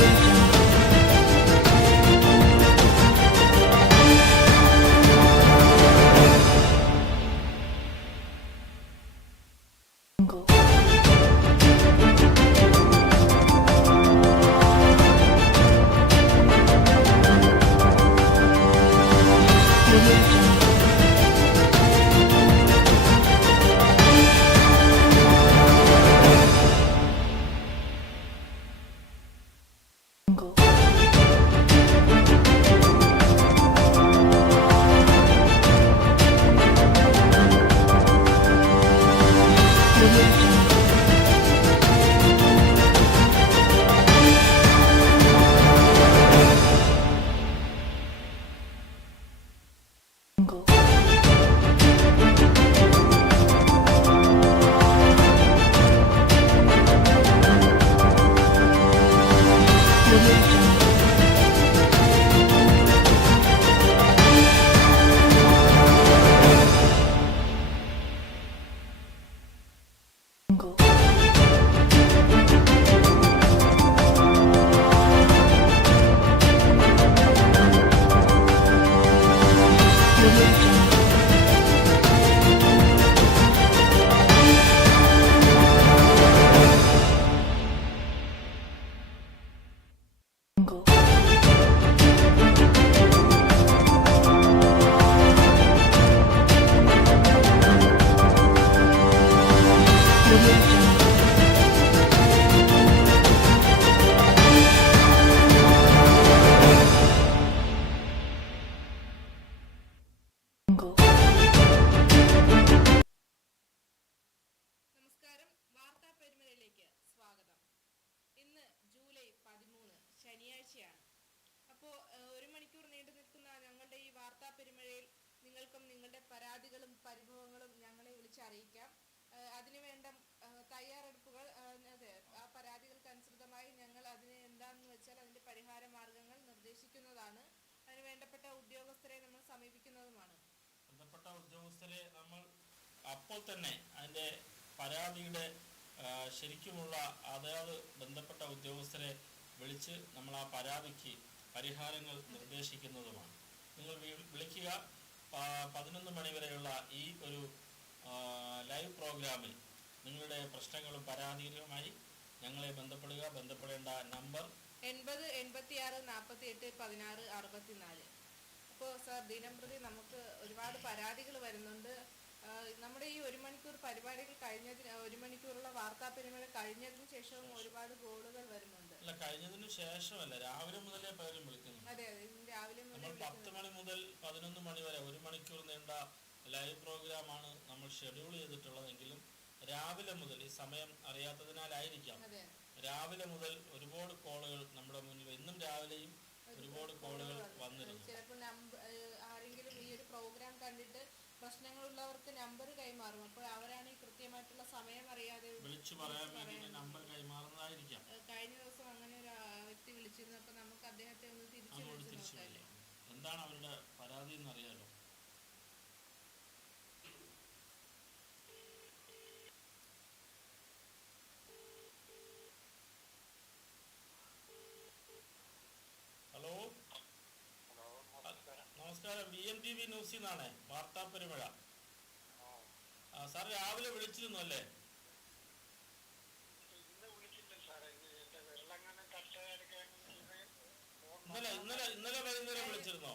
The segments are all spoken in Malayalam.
നമസ്കാരം ശനിയാഴ്ചയാണ്. അപ്പോൾ ഒരു മണിക്കൂർ നീണ്ടു നിൽക്കുന്ന ഞങ്ങളുടെ ഈ വാർത്താ പെരുമഴയിൽ നിങ്ങൾക്കും നിങ്ങളുടെ പരാതികളും പരിഭവങ്ങളും ഞങ്ങളെ വിളിച്ചറിയിക്കാം അതിനുവേണ്ട തയ്യാറെടുപ്പുകൾ അതെ ആ പരാതികൾക്ക് അനുസൃതമായി ഞങ്ങൾ അതിന് എന്താണെന്ന് വെച്ചാൽ അതിന്റെ പരിഹാര മാർഗങ്ങൾ നിർദ്ദേശിക്കുന്നതാണ്. അതിന് വേണ്ടപ്പെട്ട ഉദ്യോഗസ്ഥരെ നമ്മൾ സമീപിക്കുന്നതുമാണ്. ബന്ധപ്പെട്ട ഉദ്യോഗസ്ഥരെ നമ്മൾ അപ്പോൾ തന്നെ അതിന്റെ പരാതിയുടെ ശരിക്കുമുള്ള അതായത് ബന്ധപ്പെട്ട ഉദ്യോഗസ്ഥരെ വിളിച്ച് നമ്മൾ ആ പരാതിക്ക് പരിഹാരങ്ങൾ നിർദ്ദേശിക്കുന്നതുമാണ്. നിങ്ങൾ വിളിക്കുക. പതിനൊന്ന് മണിവരെയുള്ള ഈ ഒരു ലൈവ് പ്രോഗ്രാമിൽ നിങ്ങളുടെ പ്രശ്നങ്ങളും പരാതികളുമായി ഞങ്ങളെ ബന്ധപ്പെടുക. ബന്ധപ്പെടേണ്ട നമ്പർ എൺപത് എൺപത്തി ആറ് നാൽപ്പത്തി എട്ട് പതിനാറ് അറുപത്തിനാല്. അപ്പോൾ സാർ ദിനം പ്രതി നമുക്ക് ഒരുപാട് പരാതികൾ വരുന്നുണ്ട്. നമ്മുടെ ഈ ഒരു മണിക്കൂർ പരിപാടികൾ കഴിഞ്ഞതിന് ഒരു മണിക്കൂറുള്ള വാർത്താ പെരുമഴ കഴിഞ്ഞതിന് ശേഷവും ഒരുപാട് കോളുകൾ വരുന്നുണ്ട്. അല്ല കഴിഞ്ഞതിന് ശേഷമല്ല. രാവിലെ മുതലേ പലരും വിളിക്കുന്നു. അതെ അതെ. രാവിലെ നമ്മൾ പത്ത് മണി മുതൽ പതിനൊന്ന് മണി വരെ ഒരു മണിക്കൂർ നീണ്ട ലൈവ് പ്രോഗ്രാമാണ് നമ്മൾ ഷെഡ്യൂൾ ചെയ്തിട്ടുള്ളതെങ്കിലും രാവിലെ മുതൽ ഈ സമയം അറിയാത്തതിനാലായിരിക്കാം. രാവിലെ മുതൽ ഒരുപാട് കോളുകൾ നമ്മുടെ മുന്നിൽ ഇന്നും രാവിലെയും ഒരുപാട് കോളുകൾ വന്നിരുന്നു ചിലപ്പോൾ ആരെങ്കിലും ഈ ഒരു പ്രോഗ്രാം കണ്ടിട്ട് പ്രശ്നങ്ങളുള്ളവർക്ക് നമ്പർ കൈമാറും. അപ്പോൾ അവരാണ് ഈ കൃത്യമായിട്ടുള്ള സമയം അറിയാതെ വിളിച്ചു പറയാൻ വേണ്ടി നമ്പർ കൈമാറുന്നതായിരിക്കാം. കഴിഞ്ഞ ദിവസം അങ്ങനെ ഒരു ആ, വ്യക്തി വിളിച്ചിരുന്നു നമുക്ക് അദ്ദേഹത്തെ ഒന്ന് തിരിച്ചു അങ്ങോട്ട് വിളിച്ച് തിരിച്ചു നോക്കാമല്ലേ വിളിക്കാം എന്താണ് അവരുടെ പരാതി എന്നറിയാലോ? ഹലോ? നമസ്കാരം. ബി എം ടി വി ന്യൂസിൽ നിന്നാണ്. വാർത്താ പെരുമഴ. ആ, സാർ രാവിലെ വിളിച്ചിരുന്നു അല്ലേ? ഇന്നലെ ഇന്നലെ ഇന്നലെ വൈകുന്നേരം വിളിച്ചിരുന്നോ?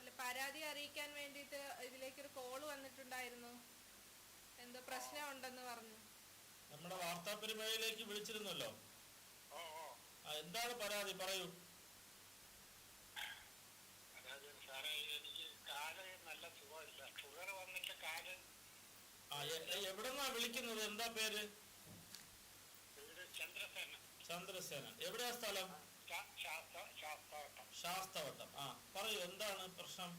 അല്ല പരാതി അറിയിക്കാൻ വേണ്ടിട്ട് ഇതിലേക്ക് ഒരു കോൾ വന്നിട്ടുണ്ടായിരുന്നു. എന്തോ പ്രശ്നം ഉണ്ടെന്ന് പറഞ്ഞു. നമ്മുടെ വാർത്താ പരിപാടിയിലേക്ക് വിളിച്ചിരുന്നല്ലോ. എന്താണ് പരാതി? പറയൂ. സാറേ എനിക്ക് കാൽ നല്ല സുഖമില്ല. ഷുഗർ വന്നിട്ട് കാൽ ആ എ- എ- എവിടുന്നാ വിളിക്കുന്നത്? എന്താ പേര്? ചന്ദ്രസേന എവിടെയാ സ്ഥലം? ശാസ്താവട്ടം ശാസ്തവട്ടം. ആ പറയൂ എന്താണ് പ്രശ്നം?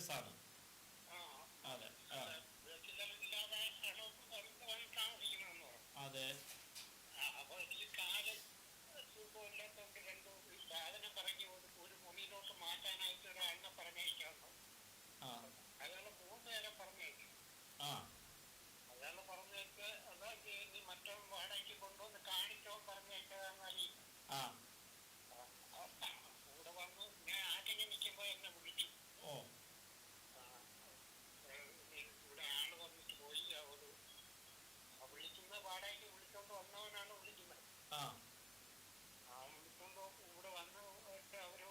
sabe വിളിക്കുന്നത് ആ. ആ വിളിച്ചോണ്ട് ഇവിടെ വന്ന് അവർ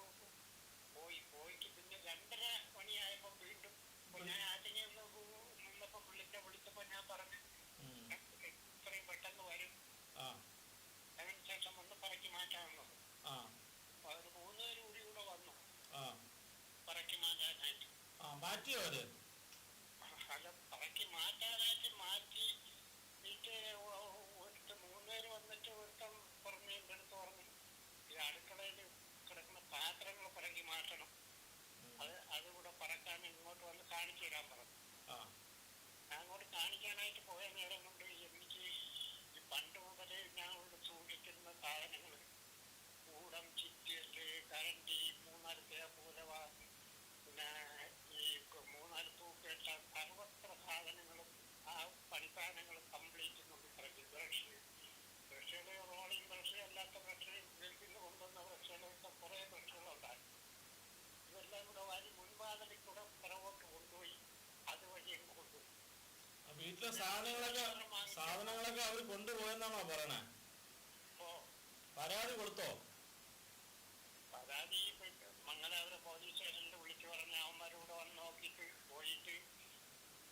പോയി പോയിട്ട് പിന്നെ രണ്ടര മണിയായപ്പോ വീണ്ടും ഞാൻ ആറ്റിനെ നിന്നപ്പോ വിളിച്ച വിളിച്ചപ്പോ ഞാൻ പറഞ്ഞു. ഇത്രയും പെട്ടെന്ന് വരും. അതിന് ശേഷം ഒന്ന് പറക്കി മാറ്റാമെന്നത് ആ. അപ്പൊ അവർ കൂടി ഇവിടെ വന്നു. പറക്കി മാറ്റാനായിട്ട്. മാറ്റിയോ അത് അല്ല പറക്കി മാറ്റാനായിട്ട് മാറ്റി വീട്ട് ഒരുത്ത മൂന്നുപേര് വന്നിട്ട് ഒരുത്തം പറഞ്ഞു എന്റെ അടുത്ത് പറഞ്ഞു ഈ അടുക്കളയിൽ കിടക്കുന്ന പാത്രങ്ങൾ പറക്കി മാറ്റണം അത് അതുകൂടെ പറക്കാൻ ഇങ്ങോട്ട് വന്ന് കാണിച്ചു തരാൻ പറഞ്ഞു. ഞാൻ അങ്ങോട്ട് കാണിക്കാനായിട്ട് പോയ നേരം വീട്ടിലെ സാധനങ്ങളൊക്കെ സാധനങ്ങളൊക്കെ അവർ കൊണ്ടുപോയെന്നാണോ പറയണേ? പരാതി കൊടുത്തോ? പരാതി മംഗലാപുരം പോലീസ് സ്റ്റേഷനിൽ വിളിച്ചു പറഞ്ഞ അവന്മാരിവിടെ വന്ന് നോക്കിയിട്ട് പോയിട്ട്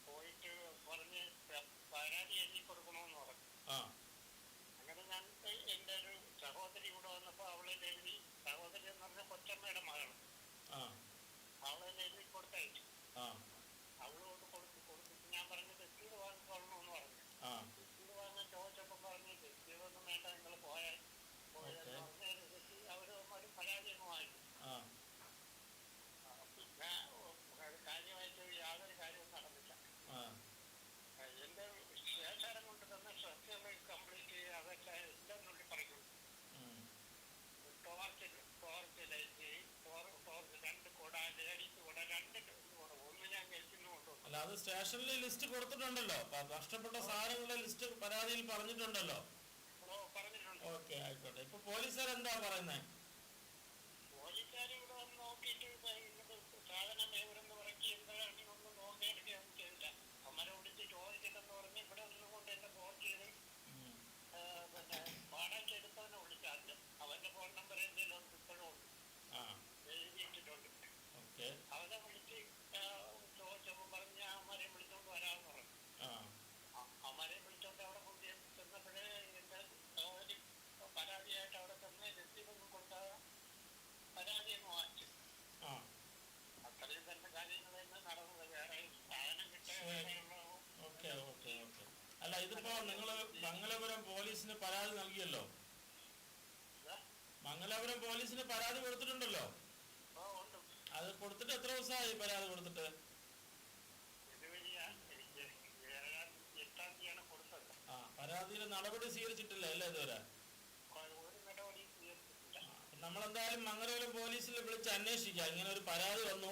പോയിട്ട് പറഞ്ഞ് പ- പരാതി എഴുതി കൊടുക്കണമെന്ന് പറഞ്ഞു. ആ. അങ്ങനെ ഞാൻ എന്റെ ഒരു സഹോദരി കൂടെ വന്നപ്പോൾ അവളെ എഴുതി സഹോദരി എന്ന് പറഞ്ഞ കൊച്ചമ്മയുടെ മകളാണ് അവളെ എഴുതി കൊടുത്തയച്ചു ആ അവളോട് കൊടുത്തു കൊടുത്തിട്ട് ഞാൻ പറഞ്ഞു രസീത് വാങ്ങിക്കൊള്ളണമെന്ന് പറഞ്ഞു ആ രസീത് വാങ്ങാൻ ചോദിച്ചപ്പോൾ പറഞ്ഞു രസീതൊന്നും വേണ്ട നിങ്ങൾ പോയാൽ പോയെന്ന് Okay. പറഞ്ഞ് രസീത് അവർ ഒരു പരാതി അങ്ങ് വാങ്ങിച്ചു ആ ആ, പിന്നെ അത് കാര്യമായിട്ട് യാതൊരു കാര്യവും നടന്നില്ല ആ ആ, എന്റെ ശേഷാരം കൊണ്ട് തന്ന ഡ്രസ്സുകൾ കംപ്ലീറ്റ് അതൊക്കെ എല്ലാം നുള്ളി പറിക്കും ഉം. ടോർച്ച് ടോർച്ച് ലൈറ്റ് ടോർച്ച് രണ്ട് കുട ലേഡീസ് കുട രണ്ട് കുട ഒന്ന് ഞാൻ കഴിക്കുന്നു കൊണ്ടുവന്നു അല്ല അത് സ്റ്റേഷനിൽ ലിസ്റ്റ് കൊടുത്തിട്ടുണ്ടല്ലോ. നഷ്ടപ്പെട്ട സാധനങ്ങളുടെ ലിസ്റ്റ് പരാതിയിൽ പറഞ്ഞിട്ടുണ്ടല്ലോ. ഓക്കെ ആയിക്കോട്ടെ. ഇപ്പൊ പോലീസുകാർ എന്താ പറയുന്നേ പോലീസുകാർ ഇവിടെ വന്ന് നോക്കിയിട്ട് ഇത് ഇന്നത് സാധനം എവിടെന്ന് പറക്കി എന്താണ് ഒന്നും നോക്കിയെടുക്കുകയൊന്നും ചെയ്തില്ല അമ്മരെ വിളിച്ച് ചോദിച്ചിട്ടെന്ന് പറഞ്ഞ് ഇവിടെ നിന്നുകൊണ്ട് എന്നെ ഫോൺ ചെയ്ത് ഉം. ആ, പിന്നെ വാടകയ്ക്ക് എടുത്തവനെ വിളിച്ചാൽ അവന്റെ ഫോൺ നമ്പർ എന്തെങ്കിലും ഉണ്ട് ഇപ്പോഴും ഉണ്ട് ആ എഴുതിയിട്ടിട്ടുണ്ട് ഓക്കെ അവനെ വിളിച്ച് ആ, ചോദിച്ചപ്പോൾ പറഞ്ഞ് അമ്മരെ വിളിച്ചോണ്ട് വരാമെന്ന് പറഞ്ഞു ആ അ- അമ്മരെ വിളിച്ചോണ്ട് അവിടെ കൊണ്ട് ചെന്നപ്പോഴേ എന്റെ സഹോദരി പരാതിയായിട്ട് അവിടെ ചെന്ന് രസീതൊന്നും കൊടുക്കാതെ പരാതി അങ്ങ് വാങ്ങിച്ചു ആ അത്രയും തന്നെ കാര്യങ്ങൾ തന്നെ നടന്നത് വേറെ സാധനം ശരി. ഓക്കെ ഓക്കെ ഓക്കെ അല്ല ഇതിപ്പോ നിങ്ങൾ മംഗലപുരം പോലീസിന് പരാതി നൽകിയല്ലോ. മംഗലപുരം പോലീസിന് പരാതി കൊടുത്തിട്ടുണ്ടല്ലോ. അത് കൊടുത്തിട്ട് എത്ര ദിവസമായി പരാതി കൊടുത്തിട്ട്? ആ പരാതിയിൽ നടപടി സ്വീകരിച്ചിട്ടില്ല അല്ലേ ഇതുവരെ? നമ്മളെന്തായാലും മംഗലപുരം പോലീസിൽ വിളിച്ച് അന്വേഷിക്കാം. ഇങ്ങനെ ഒരു പരാതി വന്നു.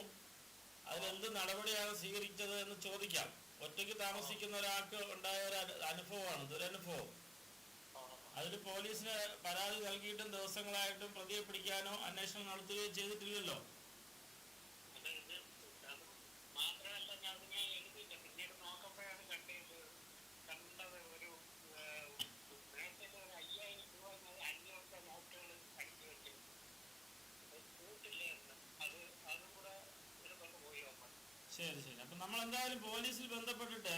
അതിലെന്ത് നടപടിയാണ് സ്വീകരിച്ചത് എന്ന് ചോദിക്കാം. ഒറ്റയ്ക്ക് താമസിക്കുന്ന ഒരാൾക്ക് ഉണ്ടായ ഒരു അനുഭവമാണ്. ദുരനുഭവം അതിന് പോലീസിന് പരാതി നൽകിയിട്ടും ദിവസങ്ങളായിട്ടും പ്രതിയെ പിടിക്കാനോ അന്വേഷണം നടത്തുകയോ ചെയ്തിട്ടില്ലല്ലോ അത് ഇത് അത് മാത്രമല്ല ഞാൻ അതിനെ എഴുതിയില്ല പിന്നീട് നോക്കുമ്പോഴാണ് കണ്ടത് കണ്ടത് ഒരു നേരത്തെ ഒരു അയ്യായിരം രൂപ അഞ്ഞൂറിന്റെ നോട്ടുകൾ അടിച്ചു വെച്ചു അത് കൂട്ടില്ലായിരുന്നു അത് അതും കൂടെ എടുക്കൊണ്ട് പോയി അമ്മ ശരി ശരി അപ്പം നമ്മൾ എന്തായാലും പോലീസിൽ ബന്ധപ്പെട്ടിട്ട്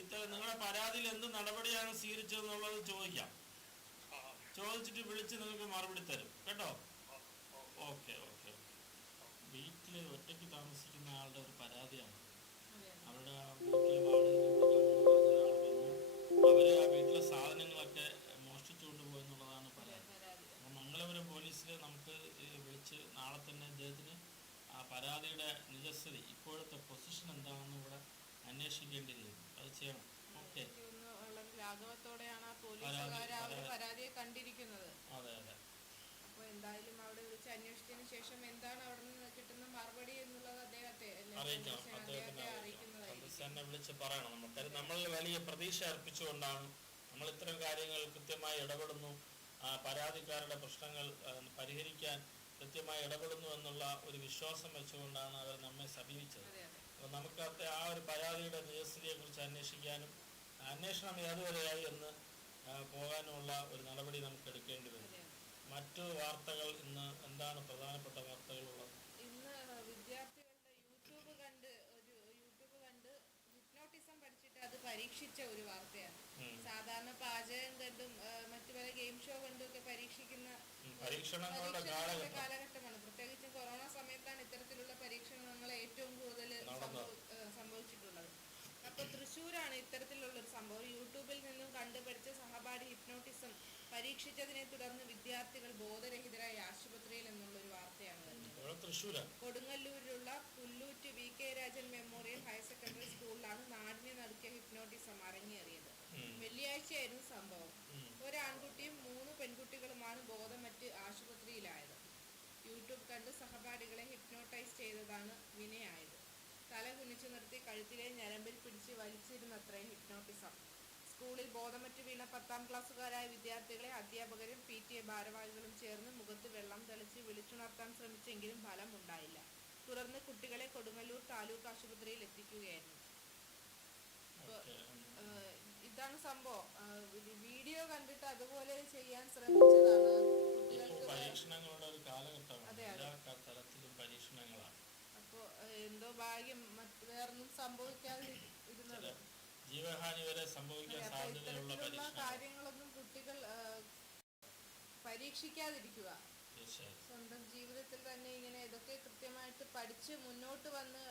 ഇത്ര നിങ്ങളുടെ പരാതിയിൽ എന്ത് നടപടിയാണ് സ്വീകരിച്ചതെന്നുള്ളത് ചോദിക്കാം. ചോദിച്ചിട്ട് വിളിച്ച് നിങ്ങൾക്ക് മറുപടി തരും. കേട്ടോ. ഓക്കെ ഓക്കെ വീട്ടിൽ ഒറ്റയ്ക്ക് താമസിക്കുന്ന ആളുടെ ഒരു പരാതിയാണ്. അവരുടെ അവർ ആ വീട്ടിലെ സാധനങ്ങളൊക്കെ മോഷ്ടിച്ചുകൊണ്ട് പോയെന്നുള്ളതാണ് പരാതി. മംഗലപുരം പോലീസിൽ നമുക്ക് ഈ വിളിച്ച് നാളെ തന്നെ ഇദ്ദേഹത്തിന് ആ പരാതിയുടെ നിജസ്ഥിതി. ഇപ്പോഴത്തെ പൊസിഷൻ എന്താണെന്ന് ഇവിടെ അന്വേഷിക്കേണ്ടിയിരിക്കുന്നു അത് ചെയ്യണം. ഓക്കെ ലാഘവത്തോടെയാണ് ആ പോലീസുകാർ ആ ഒരു പരാതി- പരാതിയെ കണ്ടിരിക്കുന്നത്. അതെ അതെ. അപ്പോൾ എന്തായാലും അവിടെ വിളിച്ച് അന്വേഷിച്ചതിന് ശേഷം എന്താണ് അവിടെ നിന്ന് കിട്ടുന്ന മറുപടി എന്നുള്ളത് അദ്ദേഹത്തെ അദ്ദേഹത്തെ വിളിച്ച് പറയണം നമുക്ക്. നമ്മൾ വലിയ പ്രതീക്ഷ അർപ്പിച്ചുകൊണ്ടാണ് നമ്മൾ ഇത്തരം കാര്യങ്ങൾ കൃത്യമായി ഇടപെടുന്നു. ആ, പരാതിക്കാരുടെ പ്രശ്നങ്ങൾ പരിഹരിക്കാൻ കൃത്യമായി ഇടപെടുന്നു എന്നുള്ള ഒരു വിശ്വാസം വെച്ചുകൊണ്ടാണ് അവർ നമ്മെ സമീപിച്ചത്. അപ്പോൾ നമുക്ക് അത് ആ ഒരു പരാതിയുടെ നിജസ്ഥിതിയെക്കുറിച്ച് അന്വേഷിക്കാനും അന്വേഷണം ഏതുവരെയായി എന്ന് പോകാനുമുള്ള ഒരു നടപടി നമുക്ക് എടുക്കേണ്ടി വരും മറ്റു വാർത്തകൾ ഇന്ന് എന്താണ് പ്രധാനപ്പെട്ട വാർത്തകളുള്ളത്? ഇന്ന് വിദ്യാർത്ഥികളുടെ യൂട്യൂബ് കണ്ട് ഒരു യൂട്യൂബ് കണ്ട് ഹിപ്നോട്ടിസം പഠിച്ചിട്ട് അത് പരീക്ഷിച്ച ഒരു വാർത്തയാണ്. സാധാരണ പാചകം കണ്ടും മറ്റു പല ഗെയിം ഷോ കണ്ടും ഒക്കെ പരീക്ഷിക്കുന്ന പരീക്ഷണങ്ങളുടെ കാലഘട്ടമാണ്. പ്രത്യേകിച്ച് കൊറോണ സമയത്താണ് ഇത്തരത്തിലുള്ള പരീക്ഷണങ്ങൾ ഏറ്റവും കൂടുതൽ സംഭവിച്ചിട്ടുള്ളത്. അപ്പൊ തൃശ്ശൂരാണ് ഇത്തരത്തിലുള്ള ഒരു സംഭവം. യൂട്യൂബിൽ നിന്നും കണ്ടുപഠിച്ച സഹപാഠി ഹിപ്നോട്ടിസം പരീക്ഷിച്ചതിനെ തുടർന്ന് വിദ്യാർത്ഥികൾ ബോധരഹിതരായി ആശുപത്രിയിൽ എന്നുള്ള ഒരു വാർത്തയാണ് വരുന്നത്. കൊടുങ്ങല്ലൂരിലുള്ള Pullut V K Rajan memorial higher secondary സ്കൂളിലാണ് നാടിനെ നടുക്കിയ ഹിപ്നോട്ടിസം അരങ്ങേറിയത്. വെള്ളിയാഴ്ചയായിരുന്നു സംഭവം. ഒരാൺകുട്ടിയും മൂന്ന് പെൺകുട്ടികളുമാണ് ബോധമറ്റ് ആശുപത്രിയിലായത്. യൂട്യൂബ് കണ്ട് സഹപാഠികളെ ഹിപ്നോട്ടൈസ് ചെയ്തതാണ് വിനയായത്. തല കുനിച്ചു നിർത്തി കഴുത്തിലെ ഞരമ്പിൽ പിടിച്ച് വലിച്ചിരുന്നത്രേ ഹിപ്നോട്ടിസം. സ്കൂളിൽ ബോധമറ്റ് വീണ പത്താം ക്ലാസ്സുകാരായ വിദ്യാർത്ഥികളെ അധ്യാപകരും പി ടി എ ഭാരവാഹികളും ചേർന്ന് മുഖത്ത് വെള്ളം തെളിച്ച് വിളിച്ചുണർത്താൻ ശ്രമിച്ചെങ്കിലും ഫലം ഉണ്ടായില്ല. തുടർന്ന് കുട്ടികളെ കൊടുങ്ങല്ലൂർ താലൂക്ക് ആശുപത്രിയിൽ എത്തിക്കുകയായിരുന്നു. ഇതാണ് സംഭവം. വീഡിയോ കണ്ടിട്ട് അതുപോലെ ചെയ്യാൻ ശ്രമിച്ചതാണ്. അപ്പോ എന്തോ ഭാഗ്യം വേറൊന്നും സംഭവിക്കാതെ ഇരുന്നത്. ജീവഹാനി വരെ സംഭവിക്കാൻ സാധ്യതയുള്ള കാര്യങ്ങളൊന്നും കുട്ടികൾ പരീക്ഷിക്കാതിരിക്കുക. സ്വന്തം ജീവിതത്തിൽ തന്നെ ഇങ്ങനെ ഇതൊക്കെ കൃത്യമായിട്ട് പഠിച്ച് മുന്നോട്ട് വന്ന്